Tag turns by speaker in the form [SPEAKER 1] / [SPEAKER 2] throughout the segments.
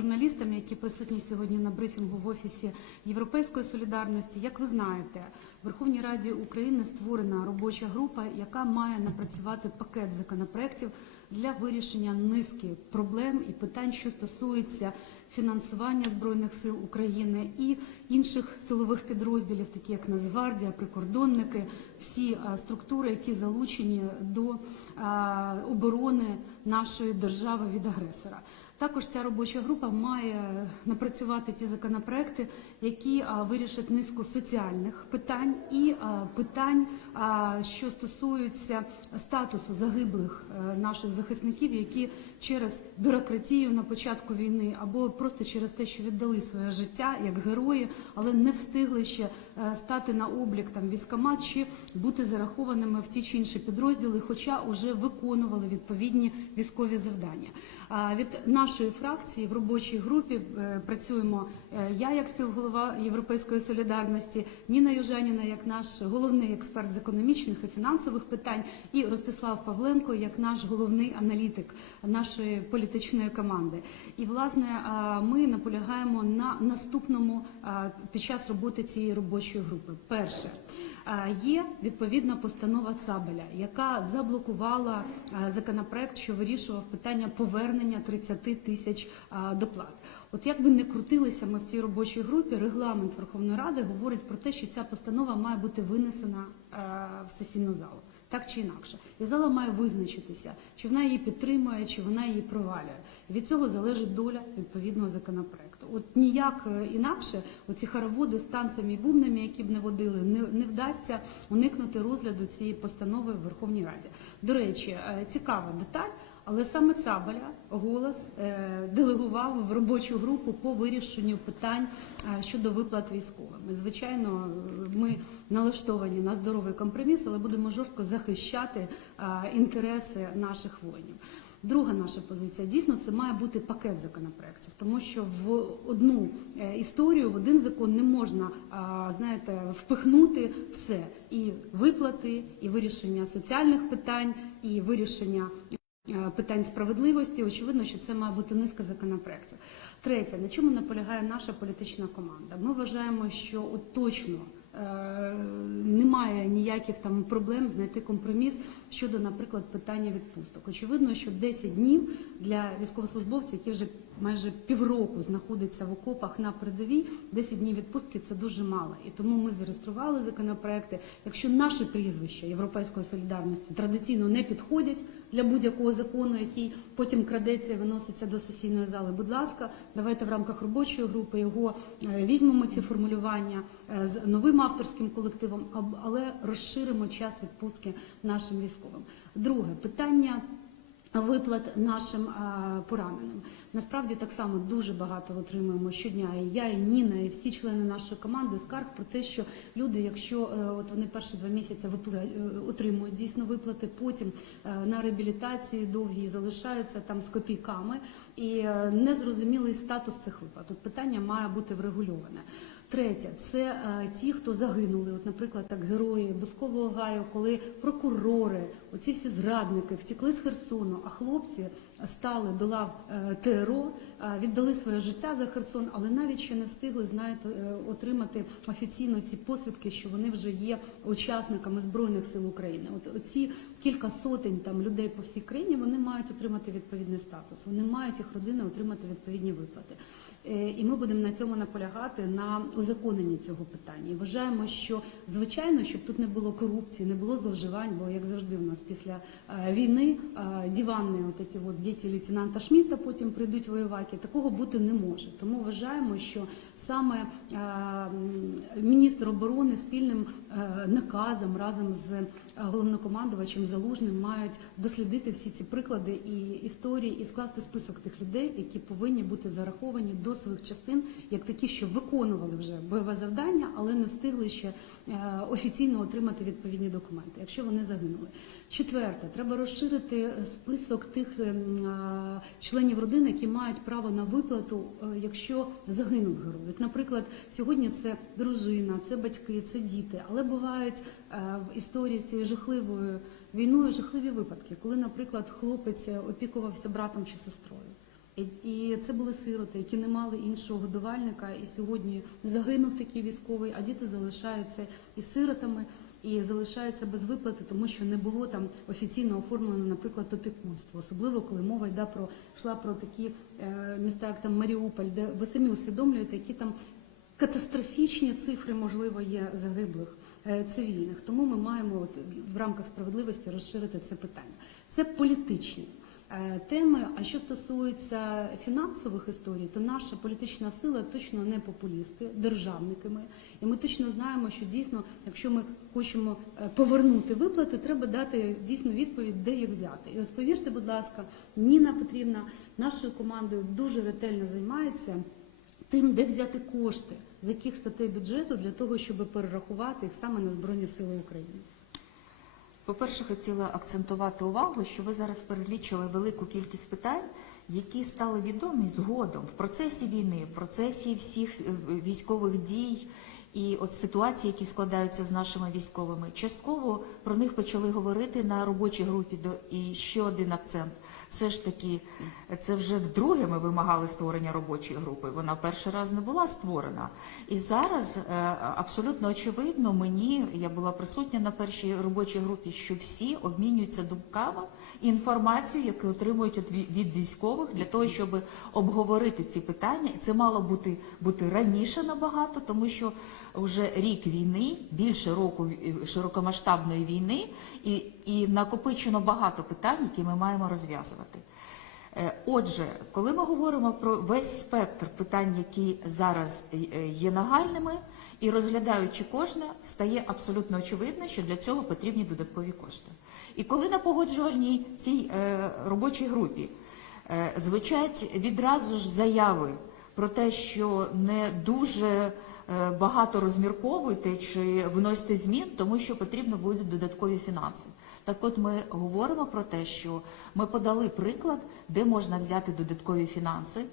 [SPEAKER 1] журналістам, які присутні сьогодні на брифінгу в офісі Європейської солідарності. Як ви знаєте, в Верховній Раді України створена робоча група, яка має напрацювати пакет законопроєктів для вирішення низки проблем і питань, що стосуються фінансування збройних сил України і інших силових підрозділів, такі як Нацгвардія, прикордонники, всі структури, які залучені до оборони нашої держави від агресора. Також ця робоча група має напрацювати ті законопроекти, які вирішать низку соціальних питань і питань, що стосуються статусу загиблих е, наших захисників, які через бюрократію на початку війни або просто через те, що віддали своє життя як герої, але не встигли ще е, стати на облік там військомат чи бути зарахованими в ті чи інші підрозділи, хоча вже виконували відповідні військові завдання. Від нашої фракції в робочій групі е, працюємо е, я як співголова Європейської солідарності, Ніна Южаніна як наш головний експерт з економічних і фінансових питань, і Ростислав Павленко як наш головний аналітик нашої політичної команди. І власне ми наполягаємо на наступному під час роботи цієї робочої групи. Перше є відповідна постанова Цабеля, яка заблокувала законопроект, що вирішував питання повернення 30 тисяч доплат. От як би не крутилися ми в цій робочій групі, регламент Верховної Ради говорить про те, що ця постанова має бути винесена в сесійну залу. Так чи інакше, і зала має визначитися, чи вона її підтримує, чи вона її провалює. Від цього залежить доля відповідного законопроекту. От ніяк е, інакше оці хороводи з танцями і бубнами, які б не водили, не, не вдасться уникнути розгляду цієї постанови в Верховній Раді. До речі, е, цікава деталь. Але саме Цабаля голос е, делегував в робочу групу по вирішенню питань щодо виплат військовим. Звичайно, ми налаштовані на здоровий компроміс, але будемо жорстко захищати інтереси наших воїнів. Друга наша позиція дійсно це має бути пакет законопроєктів, тому що в одну е, історію в один закон не можна знаєте впихнути все і виплати, і вирішення соціальних питань, і вирішення. е, Питань справедливості, очевидно, що це має бути низка законопроєктів. Третє, на чому наполягає наша політична команда? Ми вважаємо, що от точно немає ніяких там проблем знайти компроміс щодо, наприклад, питання відпусток. Очевидно, що 10 днів для військовослужбовців, які вже майже півроку знаходяться в окопах на передовій, 10 днів відпустки це дуже мало. І тому ми зареєстрували законопроекти. Якщо наші прізвища Європейської солідарності традиційно не підходять для будь-якого закону, який потім крадеться і виноситься до сесійної зали, будь ласка, давайте в рамках робочої групи його е, візьмемо ці формулювання е, з новим авторським колективом, але розширимо час відпустки нашим військовим. Друге питання. Виплат нашим пораненим насправді так само дуже багато отримуємо щодня. І я, і Ніна, і всі члени нашої команди скарг про те, що люди, якщо е, от вони перші два місяці випла- е, отримують дійсно виплати, потім е, на реабілітації довгі залишаються там з копійками, і незрозумілий статус цих виплат. Тут питання має бути врегульоване. Третє це е, ті, хто загинули, от, наприклад, так герої Бускового гаю, коли прокурори, оці всі зрадники втекли з Херсону, а хлопці стали до лав е, ТРО, е, віддали своє життя за Херсон, але навіть ще не встигли знаєте, отримати офіційно ці посвідки, що вони вже є учасниками збройних сил України. От оці кілька сотень там людей по всій країні вони мають отримати відповідний статус. Вони мають їх родини отримати відповідні виплати. Е, І ми будемо на цьому наполягати на узаконенні цього питання. І вважаємо, що звичайно, щоб тут не було корупції, не було зловживань, бо як завжди в нас після е, війни е, диванні от ці от діти лейтенанта Шмідта потім прийдуть воювати. Такого бути не може. Тому вважаємо, що саме міністр оборони спільним наказом разом з головнокомандувачем Залужним мають дослідити всі ці приклади і історії і скласти список тих людей, які повинні бути зараховані до своїх частин, як такі, що виконували вже бойове завдання, але не встигли ще е, офіційно отримати відповідні документи, якщо вони загинули. Четверте, треба розширити список тих ем, членів родини, які мають право на виплату, е, якщо загинув герой. От, Наприклад, сьогодні це дружина, це батьки, це діти, але бувають е, в історії з цією жахливою війною жахливі випадки, коли, наприклад, хлопець опікувався братом чи сестрою. І, це були сироти, які не мали іншого годувальника. І сьогодні загинув такий військовий, а діти залишаються і сиротами, і залишаються без виплати, тому що не було там офіційно оформлено, наприклад, опікунство, особливо коли мова йде про йшла про такі е, міста, як там Маріуполь, де ви самі усвідомлюєте, які там катастрофічні цифри, можливо, є загиблих цивільних. Тому ми маємо от, в рамках справедливості розширити це питання. Це політичні е, теми. А що стосується фінансових історій, то наша політична сила точно не популісти, державники ми. І ми точно знаємо, що дійсно, якщо ми хочемо е, повернути виплати, треба дати дійсно відповідь, де їх взяти. І от повірте, будь ласка, Ніна Петрівна нашою командою дуже ретельно займається тим, де взяти кошти, з яких статей бюджету для того, щоб перерахувати їх саме на Збройні Сили України.
[SPEAKER 2] По-перше, хотіла акцентувати увагу, що ви зараз перелічили велику кількість питань, які стали відомі згодом в процесі війни, в процесі всіх е, військових дій і от ситуацій, які складаються з нашими військовими. Частково про них почали говорити на робочій групі. І ще один акцент. Все ж таки, це вже вдруге ми вимагали створення робочої групи. Вона перший раз не була створена. І зараз е, абсолютно очевидно мені, я була присутня на першій робочій групі, що всі обмінюються думками і інформацією, яку отримують від військових для того, щоб обговорити ці питання. І це мало бути бути раніше набагато, тому що вже рік війни, більше року широкомасштабної війни, і, і накопичено багато питань, які ми маємо розв'язувати. Е, Отже, коли ми говоримо про весь спектр питань, які зараз е, є нагальними, і розглядаючи кожне, стає абсолютно очевидно, що для цього потрібні додаткові кошти. І коли на погоджувальній цій е, робочій групі звучать відразу ж заяви про те, що не дуже багато розмірковуйте чи вносите змін, тому що потрібно будуть додаткові фінанси. Так от ми говоримо про те, що ми подали приклад, де можна взяти додаткові фінанси.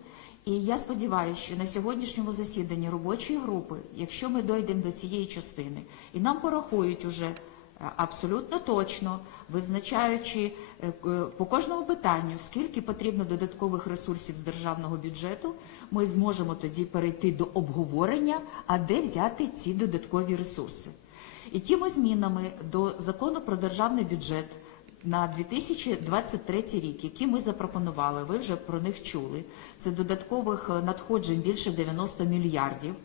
[SPEAKER 2] І я сподіваюся, що на сьогоднішньому засіданні робочої групи, якщо ми дійдемо до цієї частини, і нам порахують уже е, абсолютно точно, визначаючи е, по кожному питанню, скільки потрібно додаткових ресурсів з державного бюджету, ми зможемо тоді перейти до обговорення, а де взяти ці додаткові ресурси. І тими змінами до закону про державний бюджет на 2023 рік, які ми запропонували, ви вже про них чули. Це додаткових е, надходжень більше 90 мільярдів.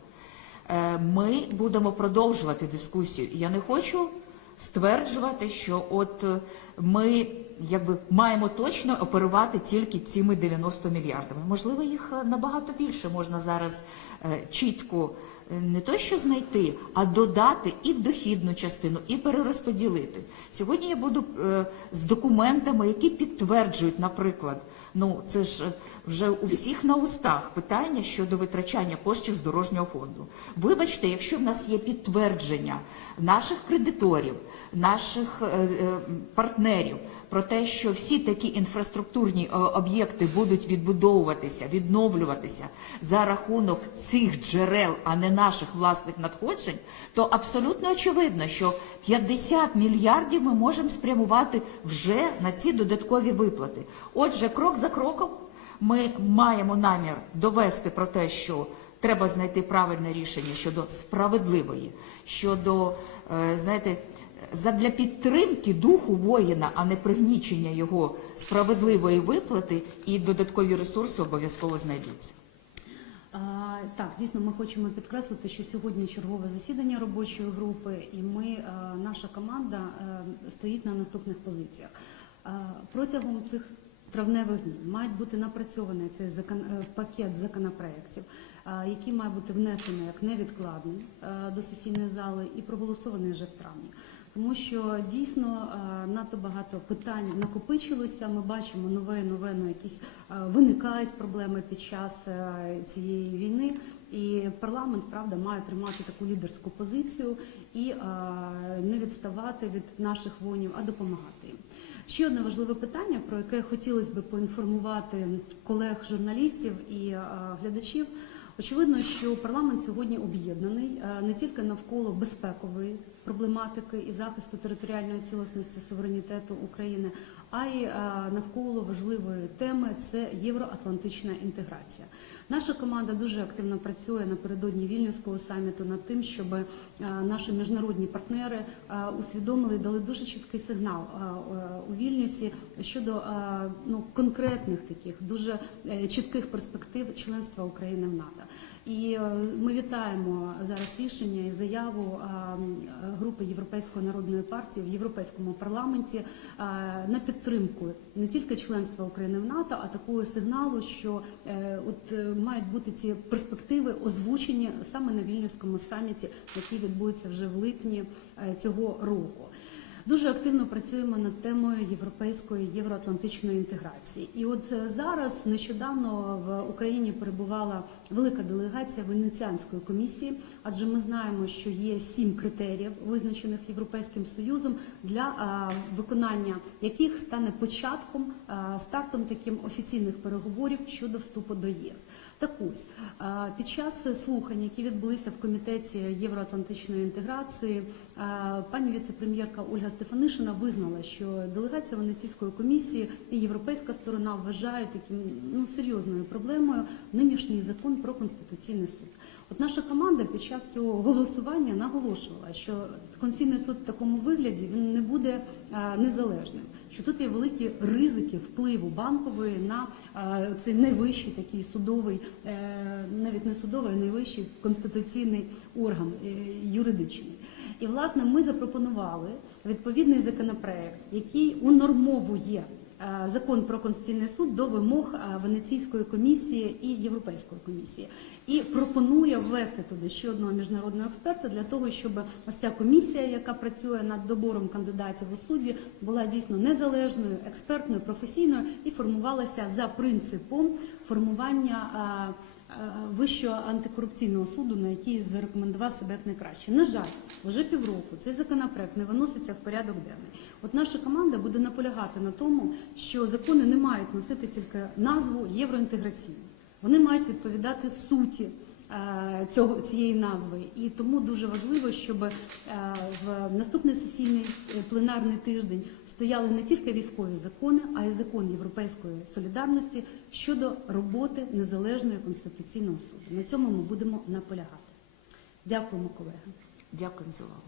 [SPEAKER 2] Е, Ми будемо продовжувати дискусію. Я не хочу стверджувати, що от е, ми якби маємо точно оперувати тільки цими 90 мільярдами. Можливо, їх е, набагато більше можна зараз е, чітко е, не то що знайти, а додати і в дохідну частину, і перерозподілити. Сьогодні я буду з документами, які підтверджують, наприклад, ну це ж вже у всіх на устах питання щодо витрачання коштів з дорожнього фонду. Вибачте, якщо в нас є підтвердження наших кредиторів, наших партнерів про те, що всі такі інфраструктурні е, об'єкти будуть відбудовуватися, відновлюватися за рахунок цих джерел, а не наших власних надходжень, то абсолютно очевидно, що 50 мільярдів ми можемо спрямувати вже на ці додаткові виплати. Отже, крок за кроком ми маємо намір довести про те, що треба знайти правильне рішення щодо справедливої, щодо, е, знаєте, задля підтримки духу воїна, а не пригнічення його справедливої виплати, і додаткові ресурси обов'язково знайдуться.
[SPEAKER 1] Так, дійсно, ми хочемо підкреслити, що сьогодні чергове засідання робочої групи, і ми, наша команда е, стоїть на наступних позиціях. Протягом цих травневих днів мають бути напрацьований цей е, пакет законопроєктів, який має бути внесений як невідкладний е, до сесійної зали і проголосований вже в травні. Тому що дійсно е, надто багато питань накопичилося. Ми бачимо нове, нове, ну якісь е, виникають проблеми під час е, цієї війни. І парламент правда має тримати таку лідерську позицію і не відставати від наших воїнів, а допомагати їм. Ще одне важливе питання, про яке хотілося б поінформувати колег журналістів і глядачів. Очевидно, що парламент сьогодні об'єднаний не тільки навколо безпекової проблематики і захисту територіальної цілісності суверенітету України, а й е, навколо важливої теми це євроатлантична інтеграція. Наша команда дуже активно працює напередодні вільнюського саміту над тим, щоб е, наші міжнародні партнери е, усвідомили і дали дуже чіткий сигнал у Вільнюсі щодо ну конкретних таких дуже чітких перспектив членства України в НАТО. І е, ми вітаємо зараз рішення і заяву е, групи Європейської народної партії в Європейському парламенті е, на підтримку не тільки членства України в НАТО, а такого сигналу, що от мають бути ці перспективи озвучені саме на вільнюському саміті, який відбудеться вже в липні цього року. Дуже активно працюємо над темою європейської євроатлантичної інтеграції. І от е, зараз нещодавно в Україні перебувала велика делегація Венеціанської комісії, адже ми знаємо, що є сім критеріїв, визначених Європейським Союзом, для виконання яких стане початком стартом таким офіційних переговорів щодо вступу до єС. Так ось під час слухань, які відбулися в комітеті євроатлантичної інтеграції, пані віце-прем'єрка Ольга Стефанишина визнала, що делегація Венеційської комісії і європейська сторона вважають таким ну серйозною проблемою нинішній закон про конституційний суд. От наша команда під час цього голосування наголошувала, що Конституційний суд в такому вигляді він не буде а, незалежним. Що тут є великі ризики впливу банкової на а, цей найвищий такий судовий, е, навіть не судовий, а найвищий конституційний орган е, юридичний. І власне ми запропонували відповідний законопроект, який унормовує е, закон про конституційний суд до вимог е, Венеційської комісії і Європейської комісії, і пропонує ввести туди ще одного міжнародного експерта для того, щоб ось ця комісія, яка працює над добором кандидатів у судді, була дійсно незалежною, експертною, професійною і формувалася за принципом формування. Е, Вищого антикорупційного суду, на який зарекомендував себе як найкраще. На жаль, вже півроку цей законопроект не виноситься в порядок денний. От наша команда буде наполягати на тому, що закони не мають носити тільки назву євроінтеграційні. Вони мають відповідати суті цього цієї назви, і тому дуже важливо, щоб е, в наступний сесійний е, пленарний тиждень стояли не тільки військові закони, а й закон європейської солідарності щодо роботи незалежної конституційного суду. На цьому ми будемо наполягати. Дякуємо, колеги.
[SPEAKER 2] Дякую за увагу.